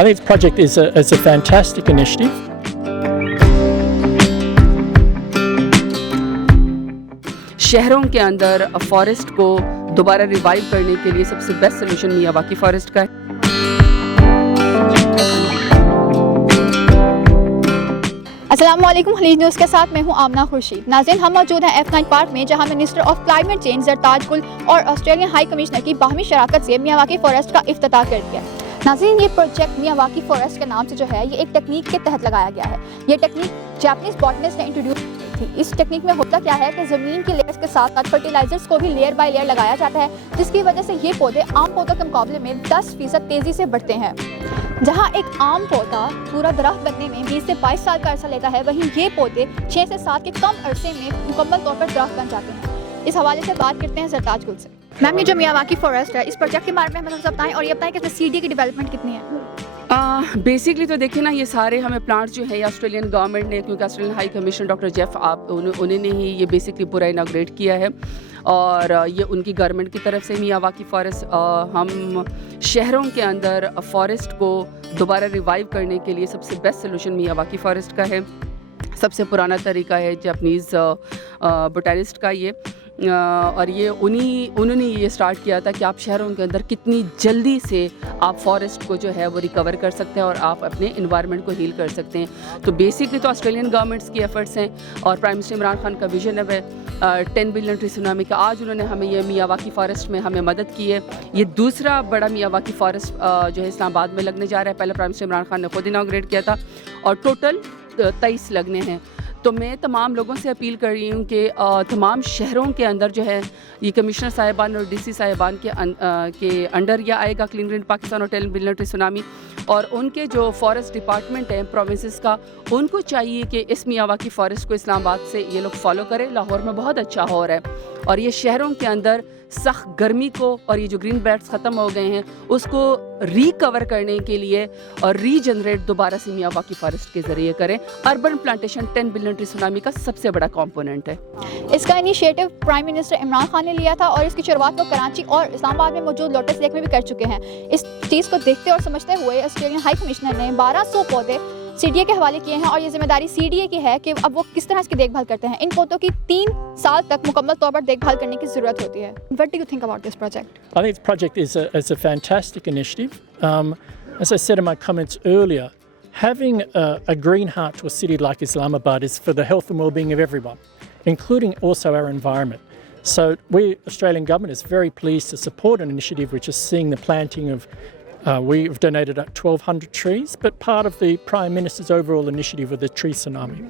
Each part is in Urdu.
I think this project is a fantastic initiative. شہروں کے اندر فارسٹ کو دوبارہ ریوائیو کرنے کے لیے سب سے بیسٹ سلوشن میاواکی فارسٹ کا ہے. السلام علیکم، خلیج نیوز کے ساتھ میں ہوں آمنہ خورشید. ناظرین، ہم موجود ہیں F9 پارک میں، جہاں minister of climate change Zartaj Gul اور آسٹریلین ہائی کمشنر کی باہمی شراکت سے میاواکی فارسٹ کا افتتاح کر دیا. ناظرین، یہ پروجیکٹ میاواکی فارسٹ کے نام سے جو ہے یہ ایک ٹیکنیک کے تحت لگایا گیا ہے. یہ ٹیکنیک جاپنیز باٹنسٹ نے انٹروڈیوس کی تھی. اس ٹیکنیک میں ہوتا کیا ہے کہ زمین کی لیئرز کے ساتھ ساتھ فرٹیلائزرز کو بھی لیئر بائی لیئر لگایا جاتا ہے، جس کی وجہ سے یہ پودے عام پودوں کے مقابلے میں 10% تیزی سے بڑھتے ہیں. جہاں ایک عام پودا پورا درخت بننے میں 20 سے 22 سال کا عرصہ لیتا ہے، وہیں یہ پودے 6 سے 7 کے کم عرصے میں مکمل طور پر درخت بن جاتے ہیں. اس حوالے سے بات کرتے ہیں زرتاج گل سے. میم، یہ جو میاواکی فارسٹ ہے، اس پروجیکٹ کے بارے میں ہمیں بتائیں، اور یہ بتائیں کہ اس میں CDA کی ڈیولپمنٹ کتنی ہے. بیسکلی تو دیکھیں نا، یہ سارے ہمیں پلانٹس جو ہے آسٹریلین گورنمنٹ نے، کیونکہ Australian high commissioner doctor Jeff انہوں نے ہی یہ بیسکلی پورا اناگریٹ کیا ہے، اور یہ ان کی گورنمنٹ کی طرف سے میاواکی فارسٹ. ہم شہروں کے اندر فارسٹ کو دوبارہ ریوائیو کرنے کے لیے سب سے بیسٹ سلوشن میاواکی فارسٹ کا ہے. سب سے پرانا طریقہ ہے جاپنیز بوٹینسٹ کا یہ، اور یہ انہوں نے یہ اسٹارٹ کیا تھا کہ آپ شہروں کے اندر کتنی جلدی سے آپ فارسٹ کو جو ہے وہ ریکور کر سکتے ہیں اور آپ اپنے انوائرمنٹ کو ہیل کر سکتے ہیں. تو بیسکلی تو آسٹریلین گورنمنٹس کی ایفرٹس ہیں، اور پرائم منسٹر عمران خان کا ویژن ہے 10 بلین ٹری سونامی کا. آج انہوں نے ہمیں یہ میاواکی فارسٹ میں ہمیں مدد کی ہے. یہ دوسرا بڑا میاواکی فارسٹ جو ہے اسلام آباد میں لگنے جا رہا ہے. پہلے پرائم منسٹر عمران خان نے خود اناگریٹ کیا تھا، اور ٹوٹل 23 لگنے ہیں. تو میں تمام لوگوں سے اپیل کر رہی ہوں کہ تمام شہروں کے اندر جو ہے یہ کمشنر صاحبان اور DC صاحبان کے انڈر یہ آئے گا کلین گرین پاکستان اور 10 بلین ٹری سونامی، اور ان کے جو فارسٹ ڈپارٹمنٹ ہیں پروونسز کا، ان کو چاہیے کہ اس میاواکی فارسٹ کو اسلام آباد سے یہ لوگ فالو کریں. لاہور میں بہت اچھا ہو رہا ہے، اور یہ شہروں کے اندر سخت گرمی کو اور یہ جو گرین بیلٹس ختم ہو گئے ہیں اس کو ریکور کرنے کے لیے اور ری جنریٹ دوبارہ سے میاواکی فارسٹ کے ذریعے کریں. Urban plantation 10 billion tree tsunami کا سب سے بڑا کمپوننٹ ہے. اس کا initiative prime minister Imran Khan نے لیا تھا، اور اس کی شروعات وہ کراچی اور اسلام آباد میں موجود لوٹس لیک میں بھی کر چکے ہیں. اس چیز کو دیکھتے اور سمجھتے ہوئے آسٹریلین ہائی کمشنر نے 1200 پودے CDA کے حوالے کیے ہیں، اور یہ ذمہ داری CDA کی ہے کہ اب وہ کس طرح اس کی دیکھ بھال کرتے ہیں. ان پودوں کی 3 سال تک مکمل طور پر دیکھ بھال کرنے کی ضرورت ہوتی ہے. What do you think about this project? I think this project is a fantastic initiative. As I said in my comments earlier, having a green heart to a city like Islamabad is for the health and well-being of everyone, including also our environment. So we, Australian government, is very pleased to support an initiative which is seeing the planting of we've donated 1,200 trees, but part of the Prime Minister's overall initiative of the tree tsunami.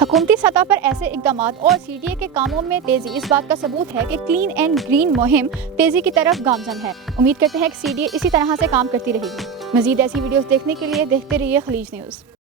حکومتی سطح پر ایسے اقدامات اور CDA کے کاموں میں تیزی اس بات کا ثبوت ہے کہ کلین اینڈ گرین مہم تیزی کی طرف گامزن ہے. امید کرتے ہیں کہ CDA اسی طرح سے کام کرتی رہے گی. مزید ایسی ویڈیوز دیکھنے کے لیے دیکھتے رہیے خلیج نیوز.